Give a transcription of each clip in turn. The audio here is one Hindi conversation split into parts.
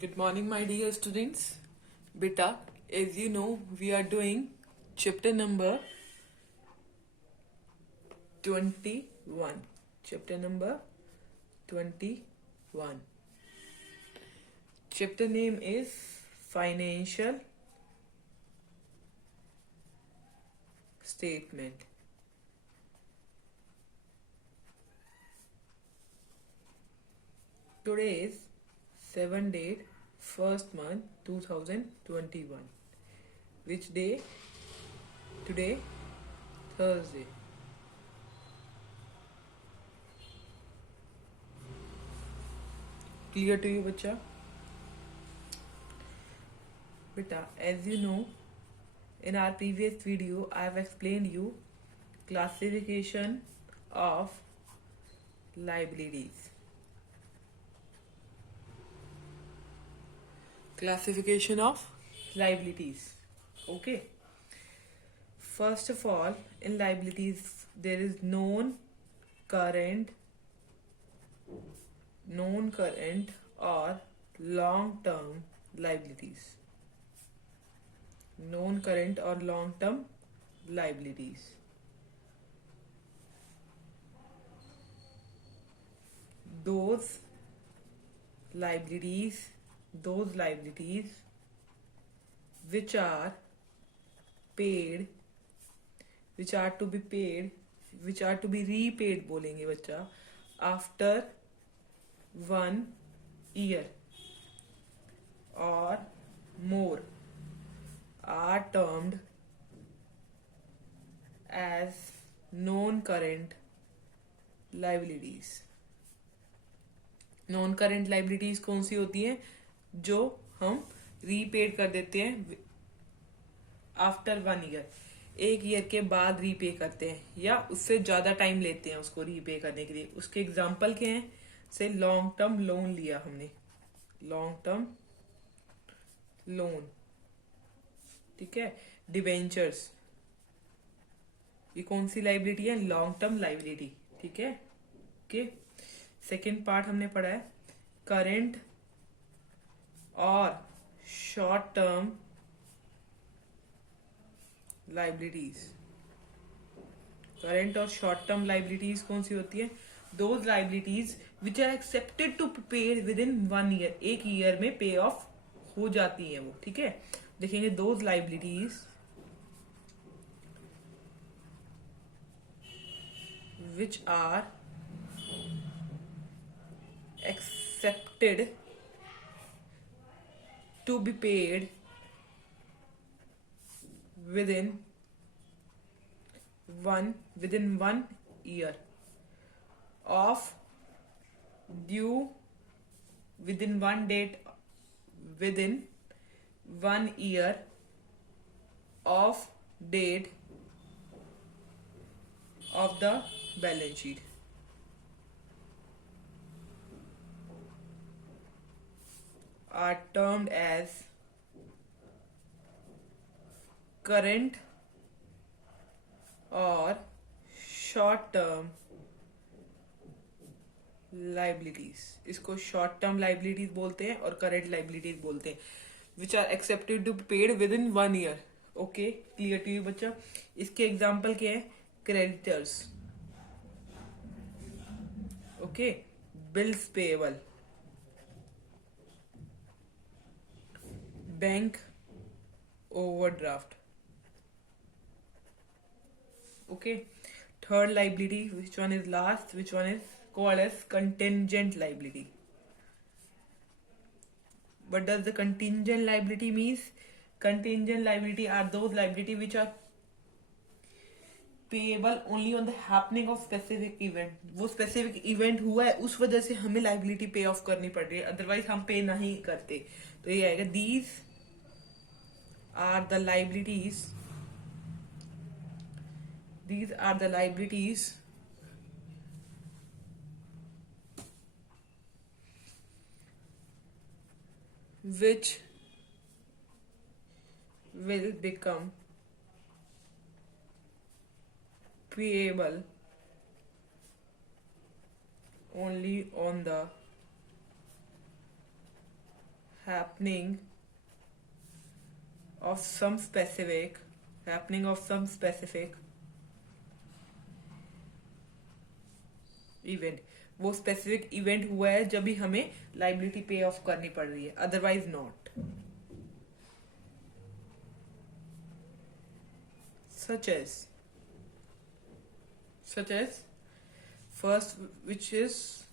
Good morning, my dear students. Beta, as you know, we are doing chapter number 21. Chapter number 21. Chapter name is Financial Statement. Today is 7 date, first month 2021. Which day? Today, Thursday. Clear to you, bacha? Beta, as you know, in our previous video, I have explained you classification of liabilities. Classification of liabilities. Okay. First of all, in liabilities, there is known, current, or long-term liabilities. Known, current, or long-term liabilities. Those liabilities which are paid, which are to be repaid बोलेंगे बच्चा after 1 year or more are termed as known current liabilities. Non current liabilities कौन सी होती हैं? जो हम रीपेड कर देते हैं आफ्टर 1 ईयर, 1 ईयर के बाद रीपे करते हैं या उससे ज्यादा टाइम लेते हैं उसको रीपे करने के लिए. उसके एग्जाम्पल क्या हैं? से लॉन्ग टर्म लोन लिया हमने, लॉन्ग टर्म लोन, ठीक है. डिवेंचर्स, ये कौन सी लाइबिलिटी है? लॉन्ग टर्म लाइबिलिटी, ठीक है. ओके. सेकेंड पार्ट हमने पढ़ा है करंट और शॉर्ट टर्म लाइबिलिटीज. करंट और शॉर्ट टर्म लाइबिलिटीज कौन सी होती है? Those liabilities which are accepted to paid within 1 year, 1 year में पे ऑफ हो जाती है वो, ठीक है. देखेंगे those liabilities which are accepted to be paid within one year of due within 1 year of date of the balance sheet. Are termed as current or short term liabilities. इसको short term liabilities बोलते हैं और current liabilities बोलते हैं, which are accepted to be paid within 1 year. Okay, clear to you बच्चा? इसके एग्जाम्पल क्या है? Creditors, okay, bills payable, bank overdraft. Okay. Third liability, which one is last, which one is called as contingent liability. What does the contingent liability means? Contingent liability are those liability which are payable only on the happening of specific event. वो specific event हुआ है, उस वजह से हमें liability pay off करनी पड़ रही है, अदरवाइज हम पे नहीं करते. तो ये आएगा these are the liabilities which will become payable only on the happening of some specific happening of some specific event, वो स्पेसिफिक इवेंट हुआ है जब भी हमें लाइबिलिटी पे ऑफ करनी पड़ रही है, otherwise not. such as first, which is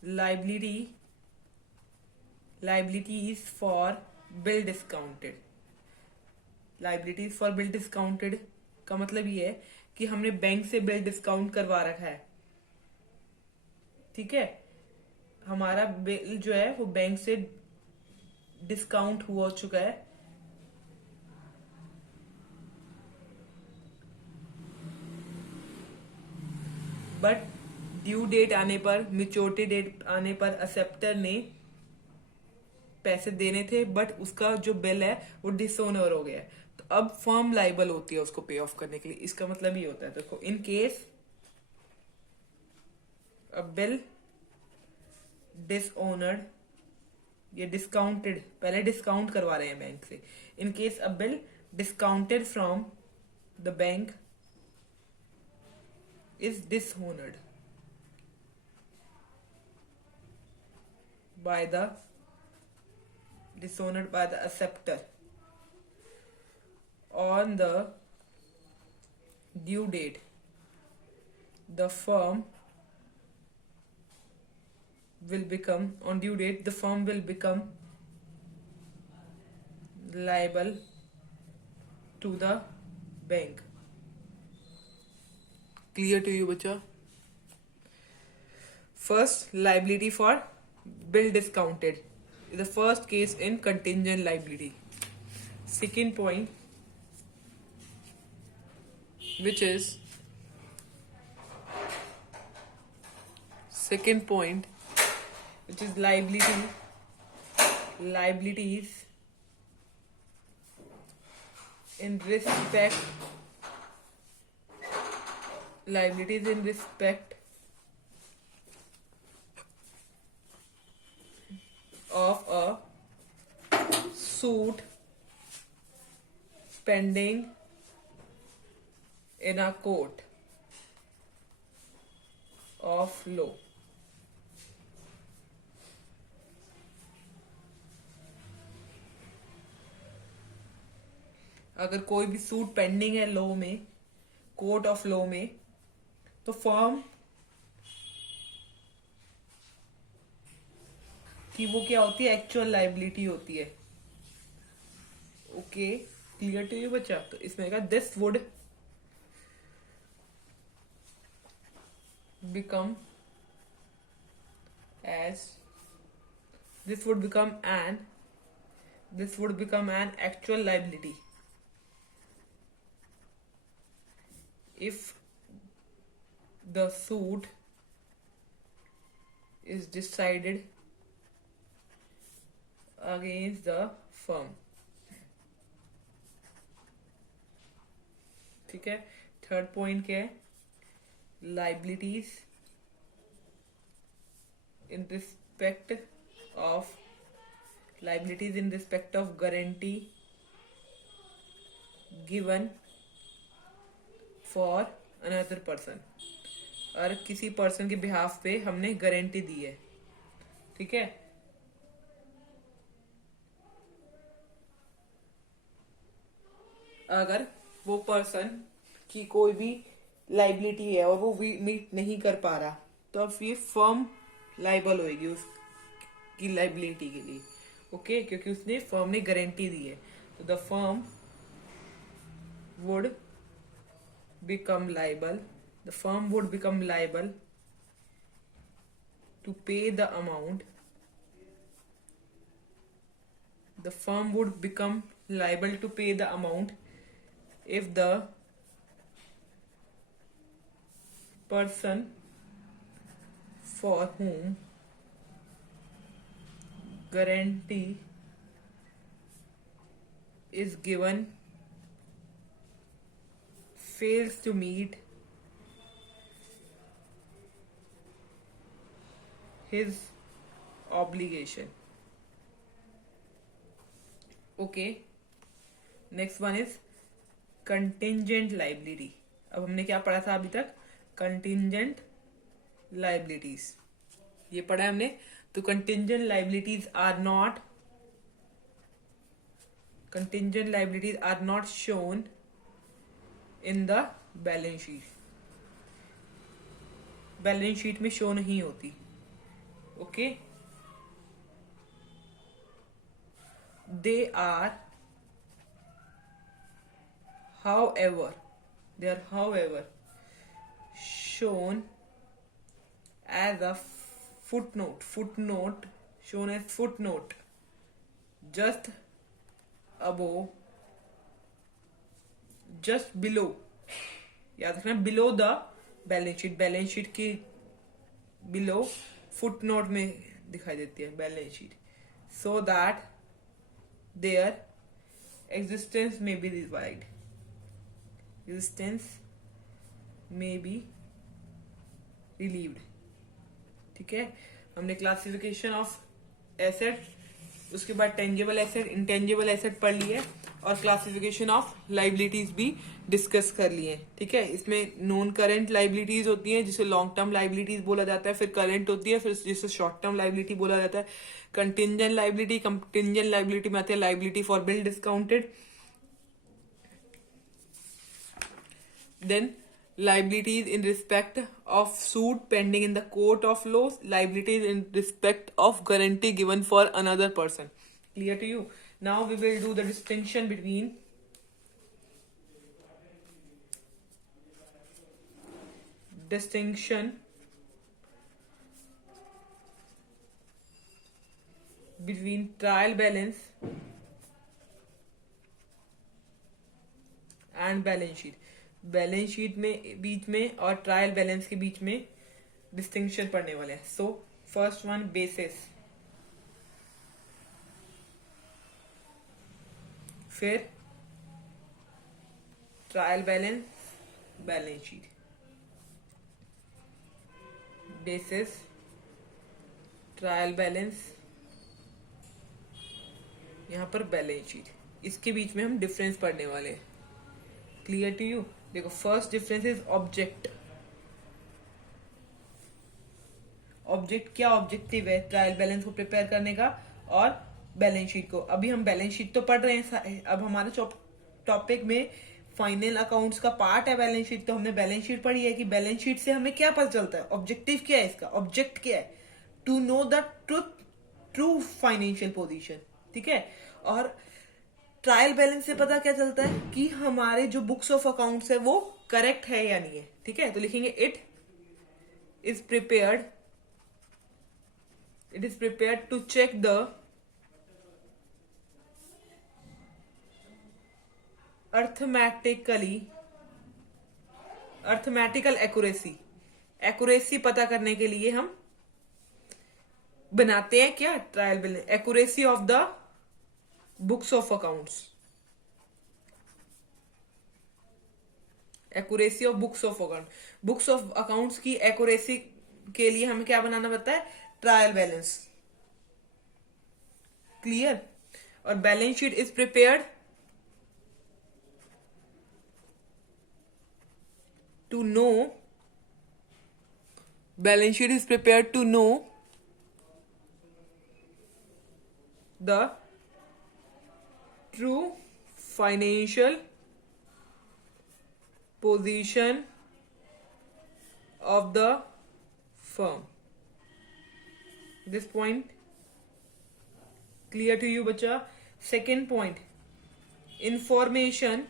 liabilities for bill discounted. liabilities for bill discounted का मतलब ये है कि हमने बैंक से बिल डिस्काउंट करवा रखा है, ठीक है, हमारा बिल जो है वो बैंक से डिस्काउंट हो चुका है, बट ड्यू डेट आने पर, मेच्योरिटी डेट आने पर एक्सेप्टर ने पैसे देने थे, बट उसका जो बिल है वो डिसओनर हो गया है, तो अब फर्म लाइबल होती है उसको पे ऑफ करने के लिए. इसका मतलब ये होता है, देखो, इन केस अ बिल डिसओनर्ड, ये डिस्काउंटेड, पहले डिस्काउंट करवा रहे हैं बैंक से, in case a bill discounted from the bank is dishonored by the acceptor on the due date. The firm will become liable to the bank. Clear to you, बच्चा? First, liability for bill discounted is the first case in contingent liability. Second point, which is liabilities in respect of a suit pending in a court of law. अगर कोई भी सूट पेंडिंग है लॉ में, कोर्ट ऑफ लॉ में, तो फर्म कि वो क्या होती है, एक्चुअल लाइबिलिटी होती है. ओके, क्लियर टू यू बच्चा? तो इसमें का this would become an actual liability if the suit is decided against the firm. ठीक है. थर्ड पॉइंट क्या है? liabilities in respect of guarantee given for another person. और किसी पर्सन के बिहाफ पे हमने गारंटी दी है, ठीक है. अगर वो पर्सन की कोई भी लाइबिलिटी है और वो मीट नहीं कर पा रहा, तो अब ये फर्म लाइबल होगी उसकी लाइबिलिटी के लिए. ओके, क्योंकि उसने फर्म ने गारंटी दी है, तो the firm would become liable to pay the amount. The firm would become liable to pay the amount if the person for whom guarantee is given fails to meet his obligation. Okay, next one is contingent liability. अब हमने क्या पढ़ा था अभी तक? कंटिंजेंट लाइबिलिटीज, ये पढ़ा है हमने। तो contingent liabilities are not shown in the balance sheet, balance sheet में शो नहीं होती। Okay, they are however shown as a footnote shown as footnote just above, just below, याद रखना below the बैलेंस शीट की below footnote में दिखाई देती है balance sheet, so that their existence may be relieved। ठीक है, हमने क्लासिफिकेशन ऑफ एसेट, उसके बाद टेंजेबल एसेट, इंटेंजेबल एसेट पढ़ लिए और क्लासिफिकेशन ऑफ लाइबिलिटीज भी डिस्कस कर लिए। ठीक है, इसमें नॉन करेंट लाइबिलिटीज होती हैं जिसे लॉन्ग टर्म लाइबिलिटीज बोला जाता है, फिर करेंट होती है, फिर जिसे शॉर्ट टर्म लाइबिलिटी बोला जाता है। कंटिंजेंट लाइबिलिटी में आती है liability for bill discounted, then liabilities in respect of suit pending in the court of law, liabilities in respect of guarantee given for another person. Clear to you? Now we will do the distinction between trial balance and balance sheet। Balance sheet में बीच में और ट्रायल बैलेंस के बीच में डिस्टिंक्शन पढ़ने वाले हैं। सो फर्स्ट वन बेसिस, फिर trial balance, balance sheet, basis, trial balance, यहां पर बैलेंस शीट, इसके बीच में हम डिफरेंस पढ़ने वाले हैं। Clear to you? देखो, first difference is object. Object क्या ऑब्जेक्टिव है ट्रायल बैलेंस को प्रिपेयर करने का और बैलेंस शीट को। अभी हम बैलेंस शीट तो पढ़ रहे हैं, अब हमारे टॉपिक में फाइनल अकाउंट्स का पार्ट है बैलेंस शीट। तो हमने बैलेंस शीट पढ़ी है कि बैलेंस शीट से हमें क्या पता चलता है, ऑब्जेक्टिव क्या है इसका, ऑब्जेक्ट क्या है, to know the true financial position. ठीक है, और ट्रायल बैलेंस से पता क्या चलता है कि हमारे जो बुक्स ऑफ अकाउंट्स है वो करेक्ट है या नहीं है। ठीक है, तो लिखेंगे it is prepared to check the arithmetical accuracy पता करने के लिए हम बनाते हैं क्या trial balance, accuracy of the books of accounts, accuracy of books of account, books of accounts की एक्यूरेसी के लिए हमें क्या बनाना पड़ता है, ट्रायल बैलेंस। क्लियर? और balance sheet is prepared to know, balance sheet is prepared to know the true financial position of the firm। This point clear to you बच्चा? Second point, information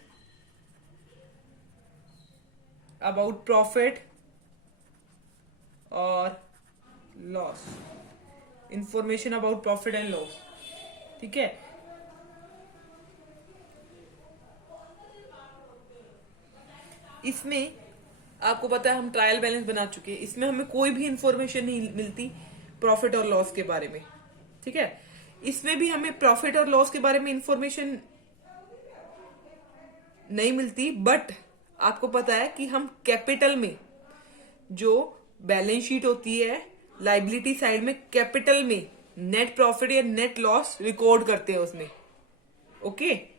about profit or loss, information about profit and loss। ठीक है, इसमें आपको पता है हम ट्रायल बैलेंस बना चुके हैं, इसमें हमें कोई भी इंफॉर्मेशन नहीं मिलती प्रॉफिट और लॉस के बारे में। ठीक है, इसमें भी हमें प्रॉफिट और लॉस के बारे में इंफॉर्मेशन नहीं मिलती, बट आपको पता है कि हम कैपिटल में जो बैलेंस शीट होती है लाइबिलिटी साइड में, कैपिटल में नेट प्रॉफिट या नेट लॉस रिकॉर्ड करते हैं उसमें। Okay,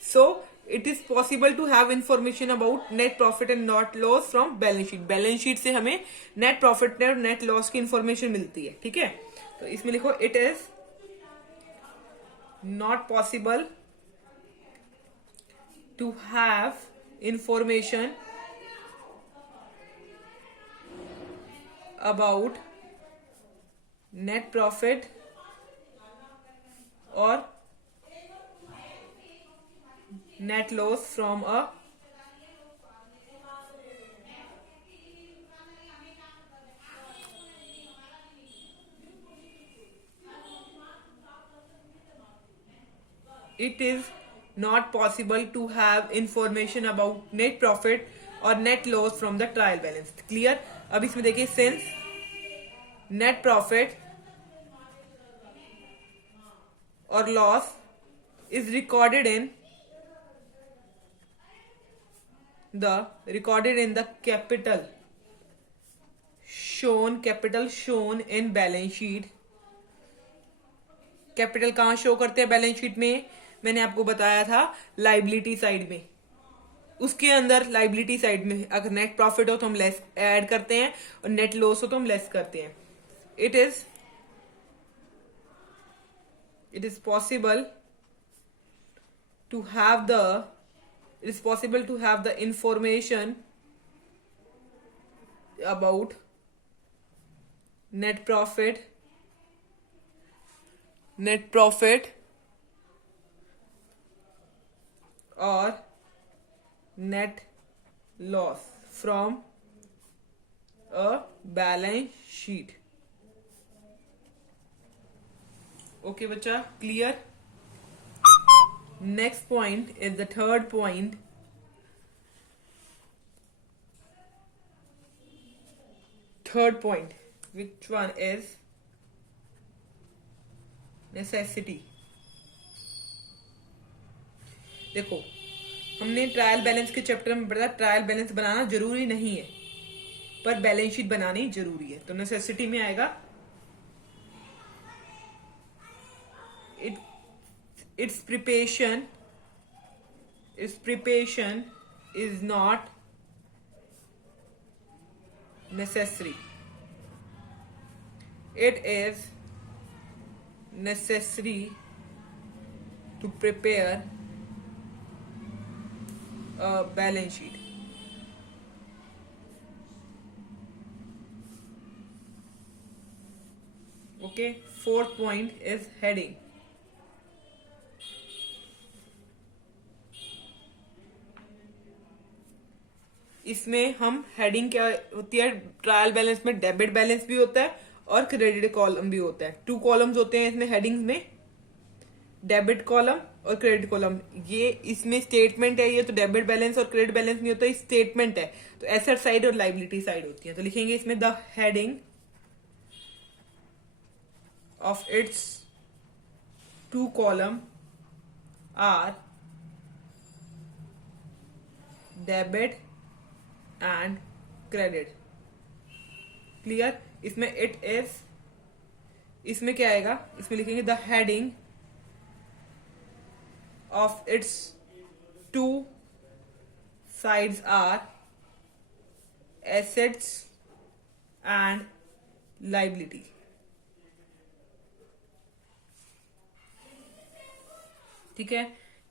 so it is possible to have information about net profit and net loss from balance sheet. Balance sheet से हमें नेट प्रॉफिट और नेट लॉस की इंफॉर्मेशन मिलती है. ठीक है, तो इसमें लिखो it is not possible to have information about net profit और net loss from a it is not possible to have information about net profit और net loss from the trial balance. Clear? अब इसमें देखिए since net profit और loss is recorded in the capital shown in balance sheet. Capital कहाँ शो करते हैं बैलेंस शीट में? मैंने आपको बताया था लाइबिलिटी साइड में. उसके अंदर लाइबिलिटी साइड में अगर नेट प्रॉफिट हो तो हम लेस ऐड करते हैं और नेट लॉस हो तो हम लेस करते हैं. It is possible to have the information about net profit or net loss from a balance sheet. Okay बच्चा, clear? Next point is the third point. Which one is necessity. देखो, हमने ट्रायल बैलेंस के चैप्टर में पढ़ा ट्रायल बैलेंस बनाना जरूरी नहीं है पर बैलेंस शीट बनानी जरूरी है. तो नेसेसिटी में आएगा its preparation is not necessary. It is necessary to prepare a balance sheet. Okay, fourth point is heading. इसमें हम हेडिंग क्या होती है? ट्रायल बैलेंस में डेबिट बैलेंस भी होता है और क्रेडिट कॉलम भी होता है. 2 कॉलम्स होते हैं इसमें हेडिंग्स में, डेबिट कॉलम और क्रेडिट कॉलम. ये इसमें स्टेटमेंट है, ये तो डेबिट बैलेंस और क्रेडिट बैलेंस नहीं होता, ये स्टेटमेंट है. तो एसेट साइड और लाइबिलिटी साइड होती है. तो लिखेंगे इसमें the heading of its 2 column are debit and credit. Clear? इसमें इट इज, इसमें क्या आएगा? इसमें लिखेंगे the heading of its 2 sides are assets and liability. ठीक है.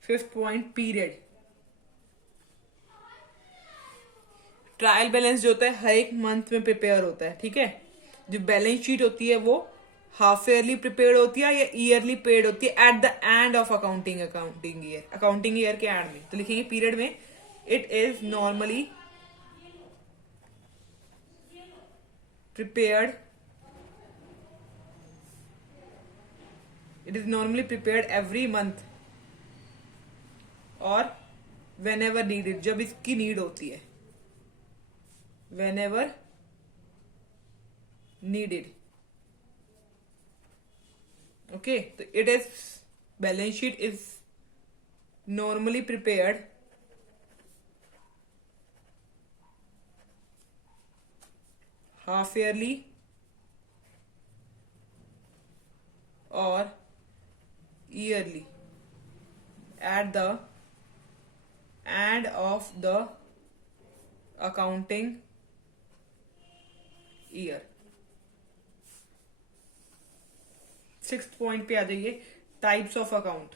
5th point, period. Trial balance जो होता है हर एक मंथ में प्रिपेयर होता है. ठीक है. जो बैलेंस शीट होती है वो हाफ ईयरली प्रिपेयर होती है या ईयरली पेड होती है at the end of accounting year के एंड में. तो लिखेंगे पीरियड में it is normally prepared every month और वेन एवर नीडेड, जब इसकी नीड होती है, whenever needed. Okay, so it is balance sheet is normally prepared half yearly or yearly at the end of the accounting year. 6th point पे आ जाइए, टाइप्स ऑफ अकाउंट.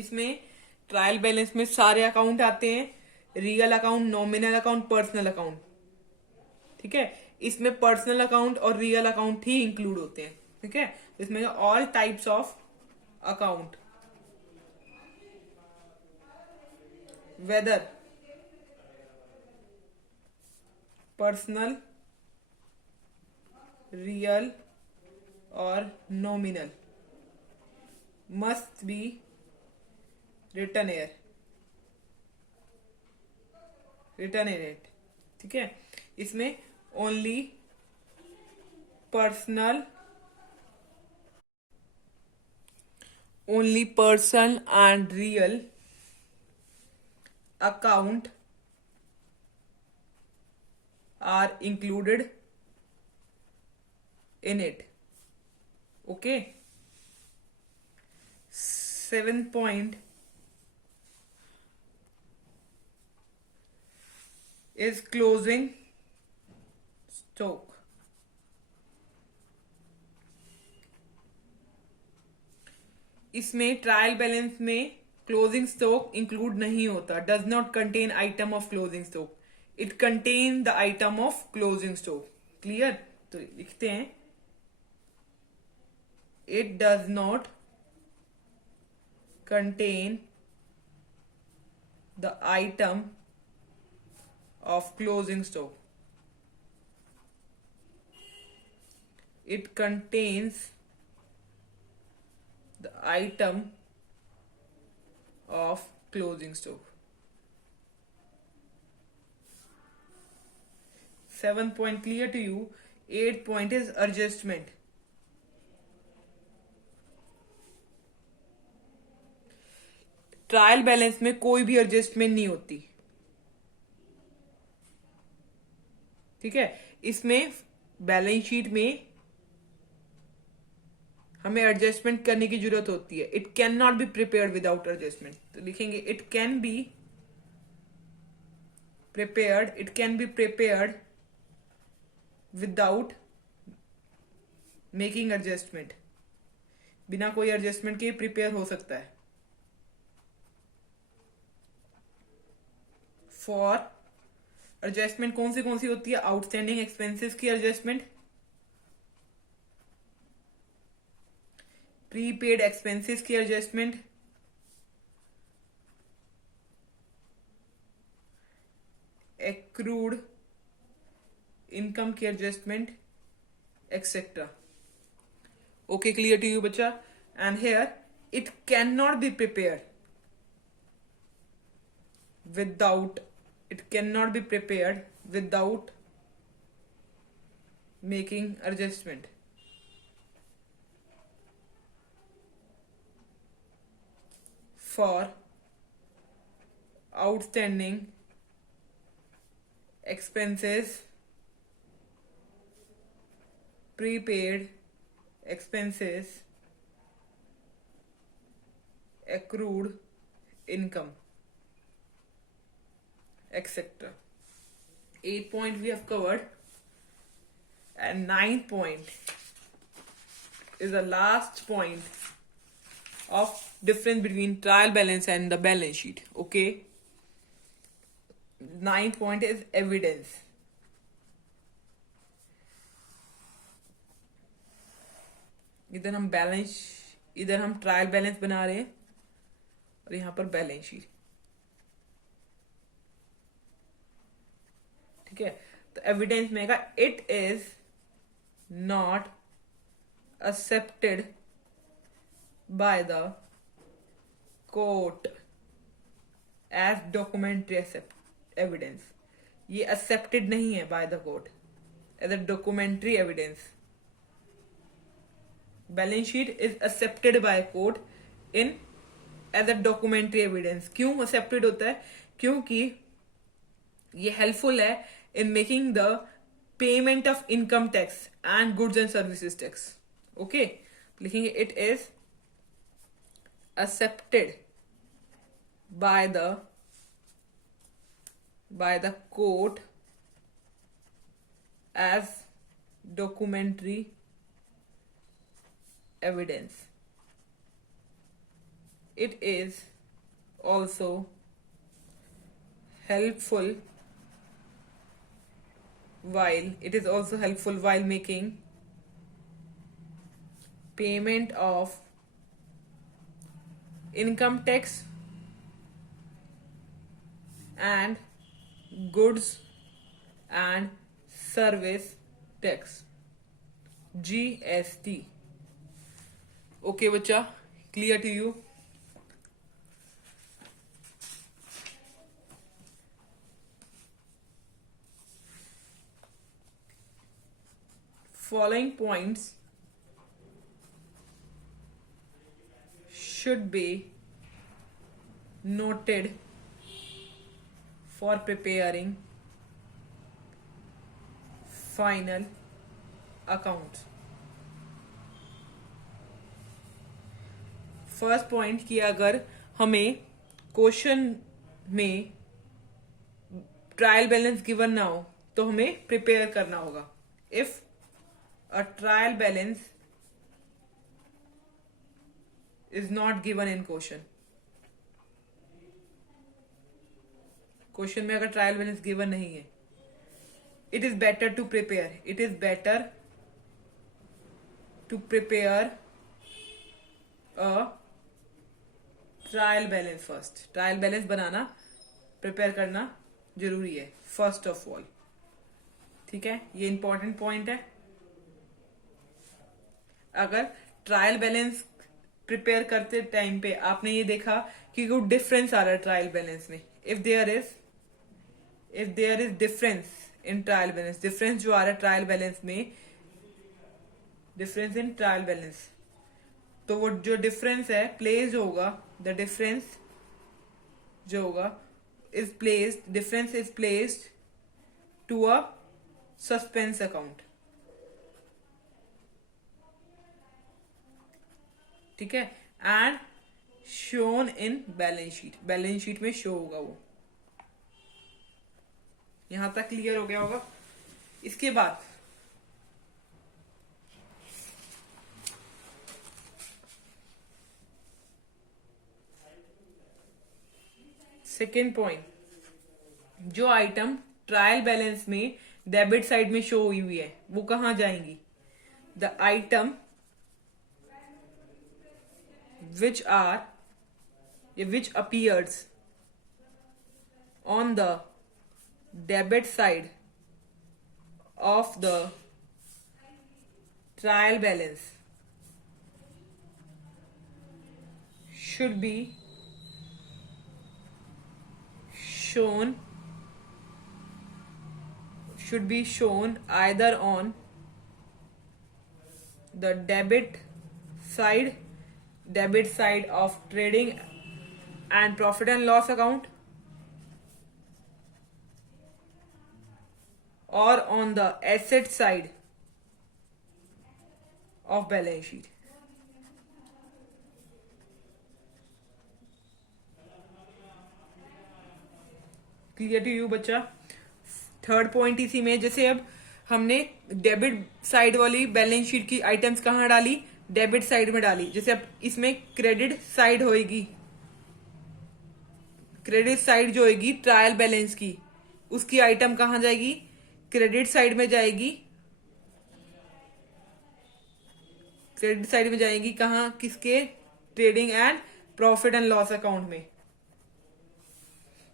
इसमें ट्रायल बैलेंस में सारे अकाउंट आते हैं, real account, nominal account, personal account. ठीक है, इसमें पर्सनल अकाउंट और रियल अकाउंट ही इंक्लूड होते हैं. ठीक है, इसमें all types of account, whether personal, real और nominal, must be written in it. ठीक है, इसमें only person and real account are included in it. Okay, 7th point is closing stock. इसमें ट्रायल बैलेंस में क्लोजिंग स्टॉक इंक्लूड नहीं होता. Does not contain item of closing stock. It contain the item of closing stock. Clear? तो लिखते हैं, it does not contain the item of closing stock. It contains the item of closing stock. 7th point clear to you. 8th point is adjustment. Trial balance में कोई भी एडजस्टमेंट नहीं होती. ठीक है, इसमें बैलेंस शीट में हमें एडजस्टमेंट करने की जरूरत होती है. It can not be prepared without adjustment. तो लिखेंगे it can be prepared without making adjustment. बिना कोई एडजस्टमेंट के प्रिपेयर हो सकता है. फॉर एडजस्टमेंट कौन सी होती है? आउटस्टैंडिंग एक्सपेंसेस की एडजस्टमेंट, प्रीपेड एक्सपेंसेस की एडजस्टमेंट, एक्रूड इनकम की adjustment, etcetera. Okay, clear to you बच्चा? And here it can not be prepared without making adjustment. For outstanding expenses, prepaid expenses, accrued income, etc. 8th point we have covered, and 9th point is the last point of difference between trial balance and the balance sheet. Okay, 9th point is evidence. इधर हम ट्रायल बैलेंस बना रहे हैं और यहां पर बैलेंस शीट. ठीक है, तो एविडेंस में it is not accepted by the court as documentary evidence. ये एक्सेप्टेड नहीं है by the court as a documentary evidence. Balance sheet is accepted by court in as a documentary evidence. क्यों एक्सेप्टेड होता है? क्योंकि ये हेल्पफुल है in making the payment of income tax and goods and services tax. Okay, लिखेंगे it is accepted by the court as documentary evidence. It is also helpful while making payment of income tax and goods and service tax, GST. Okay बच्चा, clear to you? Following points should be noted for preparing final accounts. First point कि अगर हमें क्वेश्चन में ट्रायल बैलेंस गिवन ना हो तो हमें प्रिपेयर करना होगा. If a trial balance is not given in question. Question में अगर ट्रायल बैलेंस गिवन नहीं है, it is better to prepare a trial balance first. Trial balance banana, prepare करना जरूरी है फर्स्ट ऑफ ऑल. ठीक है, ये इंपॉर्टेंट पॉइंट है. अगर ट्रायल बैलेंस प्रिपेयर करते टाइम पे आपने ये देखा कि कोई डिफरेंस आ रहा है ट्रायल बैलेंस में, if there is difference in trial balance, difference जो आ रहा है ट्रायल बैलेंस में, डिफरेंस इन ट्रायल बैलेंस, तो वो जो डिफरेंस है प्लेस होगा, द डिफरेंस जो होगा difference is placed to a suspense account. ठीक है, and shown in balance sheet में शो होगा वो. यहां तक क्लियर हो गया होगा. इसके बाद सेकेंड पॉइंट, जो आइटम ट्रायल बैलेंस में डेबिट साइड में शो हुई है वो कहां जाएंगी? The item which appears on the debit side of the trial balance should be shown either on the debit side of trading and profit and loss account or on the asset side of balance sheet. Clear to you बच्चा? थर्ड पॉइंट इसी में, जैसे अब हमने डेबिट साइड वाली बैलेंस शीट की आइटम्स कहां डाली? डेबिट साइड में डाली. जैसे अब इसमें क्रेडिट साइड होएगी, क्रेडिट साइड जो होएगी ट्रायल बैलेंस की, उसकी आइटम कहां जाएगी? क्रेडिट साइड में जाएगी. क्रेडिट साइड में जाएगी कहां? किसके? Trading and profit and loss account में.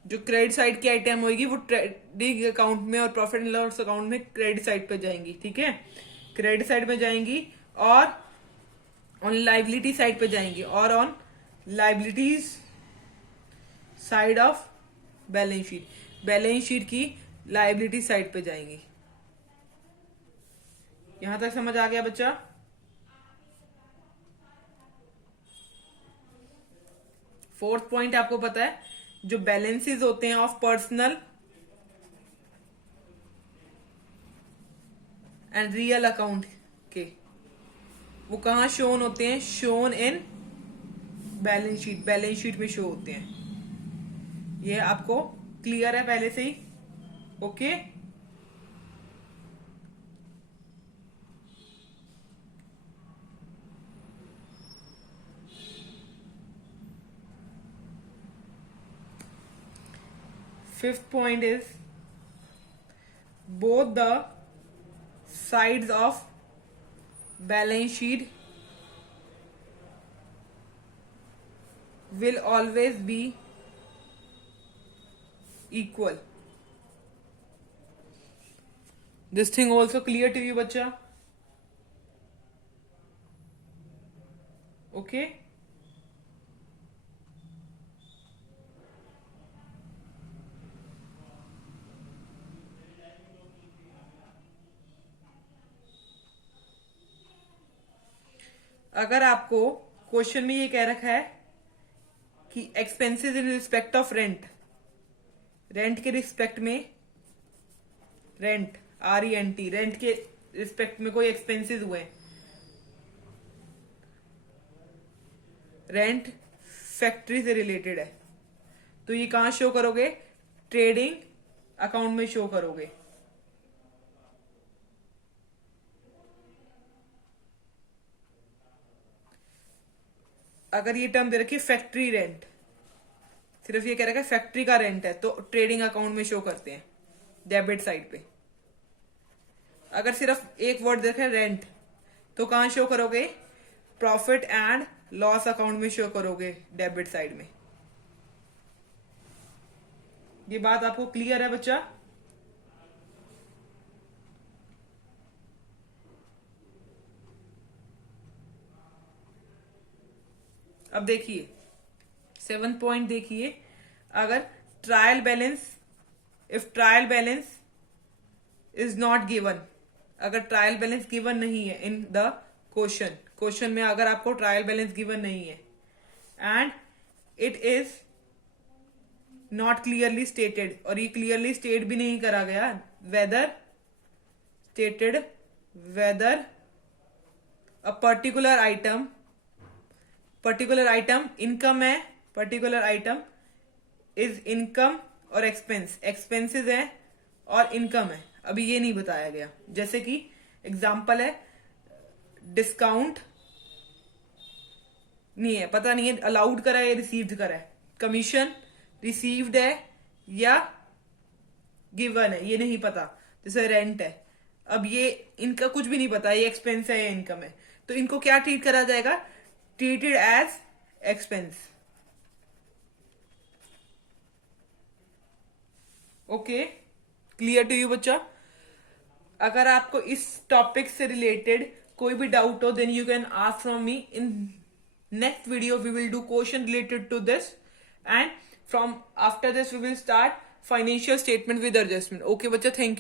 जो क्रेडिट साइड की आइटम होगी वो ट्रेडिंग अकाउंट में और प्रॉफिट एंड लॉस अकाउंट में क्रेडिट साइड पे जाएंगी. ठीक है, क्रेडिट साइड में जाएंगी और ऑन लाइबिलिटी साइड पे जाएंगी और on liabilities side of balance sheet की लाइबिलिटी साइड पे जाएंगी. यहां तक समझ आ गया बच्चा? फोर्थ पॉइंट आपको पता है, जो बैलेंसेस होते हैं of personal and real account के, वो कहाँ शोन होते हैं? Shown in balance sheet, balance sheet में शो होते हैं। ये आपको क्लियर है पहले से ही? Okay. Fifth point is both the sides of balance sheet will always be equal. This thing also clear to you बच्चा? Okay. अगर आपको क्वेश्चन में ये कह रखा है कि expenses in respect of rent, rent के रिस्पेक्ट में, रेंट RENT, रेंट के रिस्पेक्ट में कोई एक्सपेंसेस हुए, रेंट फैक्ट्री से रिलेटेड है, तो ये कहां शो करोगे? ट्रेडिंग अकाउंट में शो करोगे। अगर ये टर्म दे रखी है फैक्ट्री रेंट, सिर्फ ये कह रखा है फैक्ट्री का रेंट है, तो ट्रेडिंग अकाउंट में शो करते हैं डेबिट साइड पे। अगर सिर्फ एक वर्ड दे रखा है रेंट, तो कहां शो करोगे? प्रॉफिट एंड लॉस अकाउंट में शो करोगे डेबिट साइड में। ये बात आपको क्लियर है बच्चा? अब देखिए 7th पॉइंट देखिए, अगर trial balance, if trial balance is not given, अगर ट्रायल बैलेंस गिवन नहीं है इन द क्वेश्चन, क्वेश्चन में अगर आपको ट्रायल बैलेंस गिवन नहीं है, and it is not clearly stated, और ये क्लियरली स्टेट भी नहीं करा गया whether stated whether a particular item income है, पर्टिकुलर आइटम इज इनकम और एक्सपेंस, एक्सपेंसेस है और इनकम है, अभी ये नहीं बताया गया। जैसे कि एग्जांपल है डिस्काउंट नहीं है, पता नहीं है अलाउड करा है या रिसीव्ड करा है, कमीशन रिसीव्ड है या गिवन है, ये नहीं पता। जैसे रेंट है, अब ये इनका कुछ भी नहीं पता, ये एक्सपेंस है या इनकम है, तो इनको क्या ट्रीट करा जाएगा? Treated as expense. Okay, clear to you बच्चा? अगर आपको इस टॉपिक से रिलेटेड कोई भी डाउट हो, then you can ask from me. In next video we will do question related to this, and from after this we will start financial statement with adjustment. Okay बच्चा, थैंक यू।